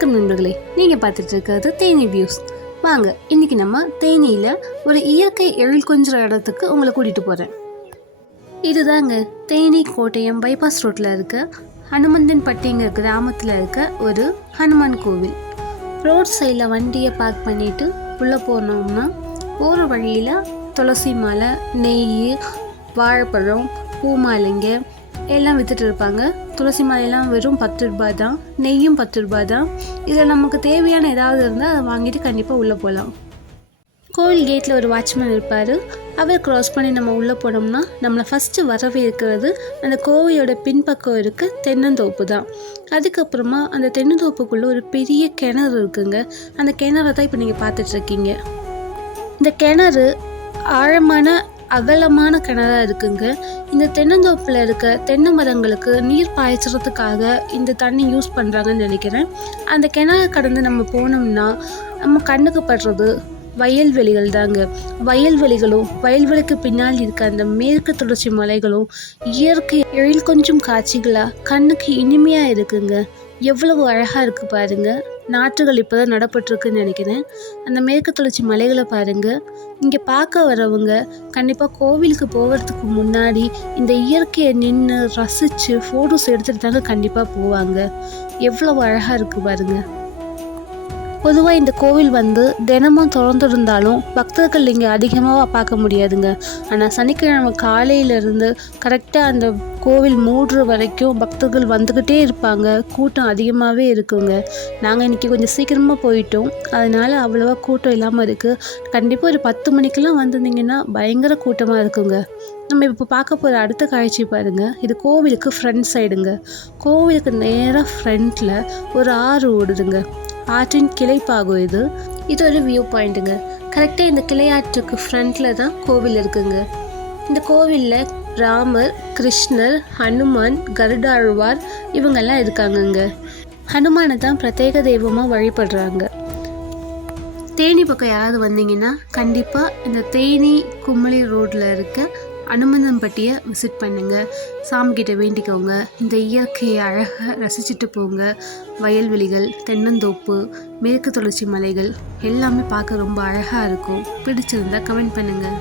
வணக்கம் நண்பர்களே. நீங்கள் பார்த்துட்டு இருக்கிறது தேனி வியூஸ் வாங்க இன்னைக்கு நம்ம தேனியில் ஒரு இயற்கை எழில் கொஞ்சிற இடத்துக்கு உங்களை கூட்டிகிட்டு போகிறேன் இதுதாங்க தேனி கோட்டயம் பைபாஸ் ரோட்டில் இருக்க ஹனுமந்தன் பட்டிங்கிற கிராமத்தில் இருக்க ஒரு ஹனுமான் கோவில். ரோட் சைடில் வண்டியை பார்க் பண்ணிவிட்டு உள்ளே போனோம்னா போகிற வழியில் துளசி மாலை நெய் வாழைப்பழம் பூ மாலைங்க எல்லாம் வித்துட்டு இருப்பாங்க. துளசி மாலையெல்லாம் வெறும் பத்து ரூபாய் தான். நெய்யும் பத்து ரூபாய் தான். இதில் நமக்கு தேவையான ஏதாவது இருந்தால் அதை வாங்கிட்டு கண்டிப்பாக உள்ளே போகலாம் கோவில் கேட்டில் ஒரு வாட்ச்மேன் இருப்பார். அவர் க்ராஸ் பண்ணி நம்ம உள்ளே போனோம்னா நம்மளை ஃபஸ்ட்டு இருக்கிறது அந்த கோவிலோட பின்பக்கம் இருக்க தென்னந்தோப்பு தான். அதுக்கப்புறமா அந்த தென்னந்தோப்புக்குள்ளே ஒரு பெரிய கிணறு இருக்குங்க. அந்த கிணறை தான் இப்போ நீங்கள் பார்த்துட்ருக்கீங்க இந்த கிணறு ஆழமான அகலமான கிணறா இருக்குங்க. இந்த தென்னந்தோப்பில் இருக்க தென்னை மரங்களுக்கு நீர் பாய்ச்சறதுக்காக இந்த தண்ணி யூஸ் பண்ணுறாங்கன்னு நினைக்கிறேன். அந்த கிணறு கடந்து நம்ம போனோம்னா நம்ம கண்ணுக்கு படுறது வயல்வெளிகள் தாங்க. வயல்வெளிகளும் வயல்வெளிக்கு பின்னால் இருக்க அந்த மேற்கு தொடர்ச்சி மலைகளும் இயற்கை எழில் கொஞ்சம் காட்சிகளாக கண்ணுக்கு இனிமையாக இருக்குங்க. எவ்வளவு அழகாக இருக்குது பாருங்க. நாற்றுகள் இப்போ தான் நடப்பட்டிருக்குன்னு நினைக்கிறேன். அந்த மேற்கு தொடர்ச்சி மலைகளை பாருங்கள் இங்கே பார்க்க வரவங்க கண்டிப்பாக கோவிலுக்கு போகிறதுக்கு முன்னாடி இந்த இயற்கையை நின்று ரசித்து ஃபோட்டோஸ் எடுத்துகிட்டு தாங்க கண்டிப்பாக போவாங்க. எவ்வளோ அழகாக இருக்குது பாருங்கள் பொதுவாக இந்த கோவில் வந்து தினமும் திறந்துருந்தாலும் பக்தர்கள் இங்கே அதிகமாக பார்க்க முடியாதுங்க. ஆனால் சனிக்கிழமை காலையிலேருந்து கரெக்டாக அந்த கோவில் மூடுற வரைக்கும் பக்தர்கள் வந்துக்கிட்டே இருப்பாங்க. கூட்டம் அதிகமாகவே இருக்குங்க. நாங்கள் இன்றைக்கி கொஞ்சம் சீக்கிரமாக போயிட்டோம். அதனால் அவ்வளோவா கூட்டம் இல்லாமல் இருக்குது கண்டிப்பாக ஒரு பத்து மணிக்கெல்லாம் வந்திருந்தீங்கன்னா பயங்கர கூட்டமாக இருக்குங்க. நம்ம இப்போ பார்க்க போகிற அடுத்த காட்சி பாருங்கள் இது கோவிலுக்கு ஃப்ரண்ட் சைடுங்க கோவிலுக்கு நேராக ஃப்ரண்ட்டில் ஒரு ஆறு ஓடுதுங்க. ஆற்றின் கிளைப்பாகும் இது. இது ஒரு வியூ பாயிண்ட்டுங்க கரெக்டாக இந்த கிளையாற்றுக்கு ஃப்ரண்ட்டில் தான் கோவில் இருக்குங்க. இந்த கோவிலில் ராமர் கிருஷ்ணர் ஹனுமான் கருடாழ்வார் இவங்கெல்லாம் இருக்காங்கங்க. ஹனுமானை தான் பிரத்யேக தெய்வமாக வழிபடுறாங்க. தேனி பக்கம் யாராவது வந்தீங்கன்னா கண்டிப்பாக இந்த தேனி கும்மளி ரோட்டில் இருக்க அனுமந்தம்பட்டியை விசிட் பண்ணுங்கள் சாமிக்கிட்ட வேண்டிக்கோங்க. இந்த இயற்கையை அழகாக ரசிச்சுட்டு போங்க. வயல்வெளிகள் தென்னந்தோப்பு மேற்கு தொடர்ச்சி மலைகள் எல்லாமே பார்க்க ரொம்ப அழகாக இருக்கும். பிடிச்சிருந்தா கமெண்ட் பண்ணுங்கள்